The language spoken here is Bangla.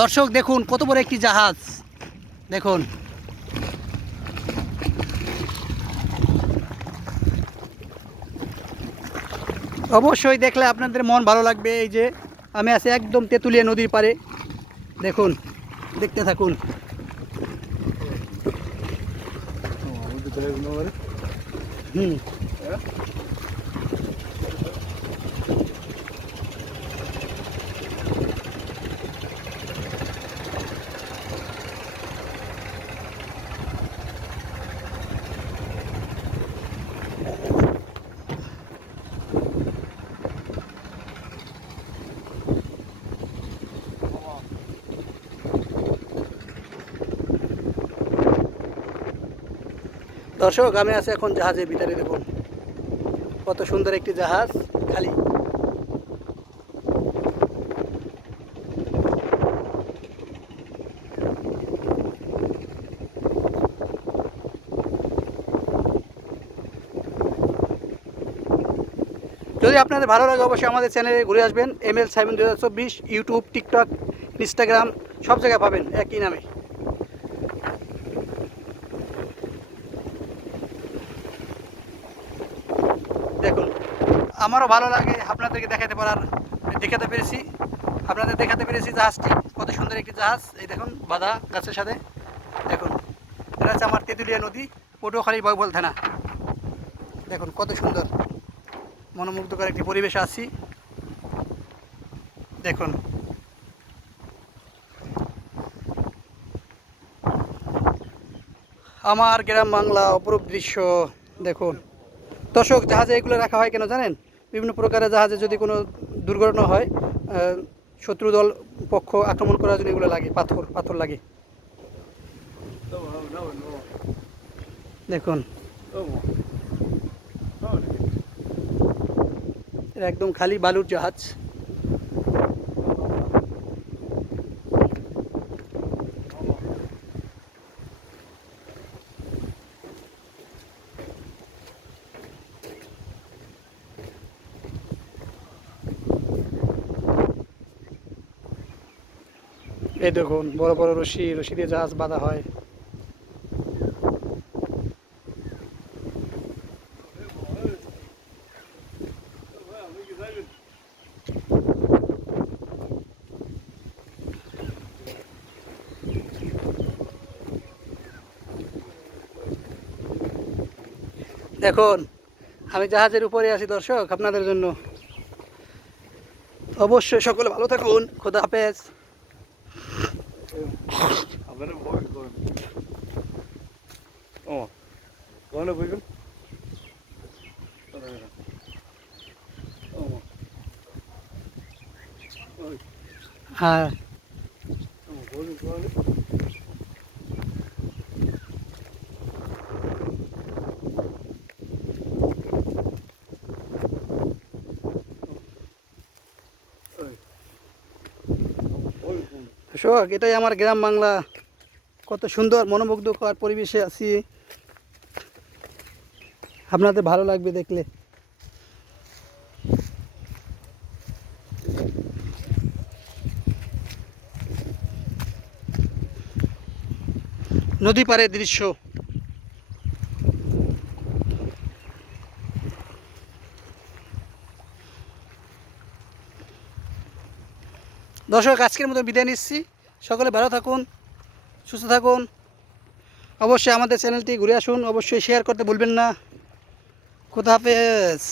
দর্শক, দেখুন কত বড় একটি জাহাজ। দেখুন। অবশ্যই দেখলে আপনাদের মন ভালো লাগবে। এই যে আমি আছি একদম তেঁতুলিয়া নদীর পারে দেখুন, দেখতে থাকুন। হুম। দর্শক, আমি আছি এখন জাহাজের ভিতরে, দেখুন। কত সুন্দর একটি জাহাজ, খালি। যদি আপনাদের ভালো লাগে, অবশ্যই আমাদের চ্যানেলে ঘুরে আসবেন। এম এল সাইমন দু হাজার চব্বিশ, ইউটিউব, টিকটক, ইনস্টাগ্রাম, সব জায়গায় পাবেন, একই নামে দেখুন আমারও ভালো লাগে আপনাদেরকে দেখাতে পারার, দেখাতে পেরেছি। আপনাদের দেখাতে পেরেছি জাহাজটি, কত সুন্দর একটি জাহাজ। এই দেখুন, বাধা গাছের সাথে। দেখুন, এটা হচ্ছে আমার তেঁতুলিয়া নদী, পটুয়াখালী বয়বল থানা। দেখুন, কত সুন্দর, মনোমুগ্ধকর একটি পরিবেশে আছি। দেখুন, আমার গ্রাম বাংলা অপরূপ দৃশ্য। দেখুন, দর্শক, জাহাজে এগুলো রাখা হয় কেন জানেন? বিভিন্ন প্রকারের জাহাজে যদি কোনো দুর্ঘটনা হয় শত্রু দল পক্ষ আক্রমণ করার জন্য এগুলো লাগে, পাথর পাথর লাগে। দেখুন। একদম খালি বালুর জাহাজ। এই দেখুন, বড় বড় রশি রশি দিয়ে জাহাজ বাঁধা হয়। দেখুন, আমি জাহাজের উপরে আছি দর্শক আপনাদের জন্য। অবশ্যই সকলে ভালো থাকুন, খোদা হাফেজ। I'm gonna walk going. Oh, wanna wiggle? Oh. Oh. Ah. Oh, go on, go on. দর্শক, এটাই আমার গ্রাম বাংলা। কত সুন্দর মনোমুগ্ধকর পরিবেশে আছি। আপনাদের ভালো লাগবে দেখলে। নদী পারে দৃশ্য। দর্শক, আজকের মতো বিদায় নিচ্ছি। সকলে ভালো থাকুন, সুস্থ থাকুন। অবশ্যই আমাদের চ্যানেলটি ঘুরে আসুন, অবশ্যই শেয়ার করতে ভুলবেন না। কোথা হাফেজ.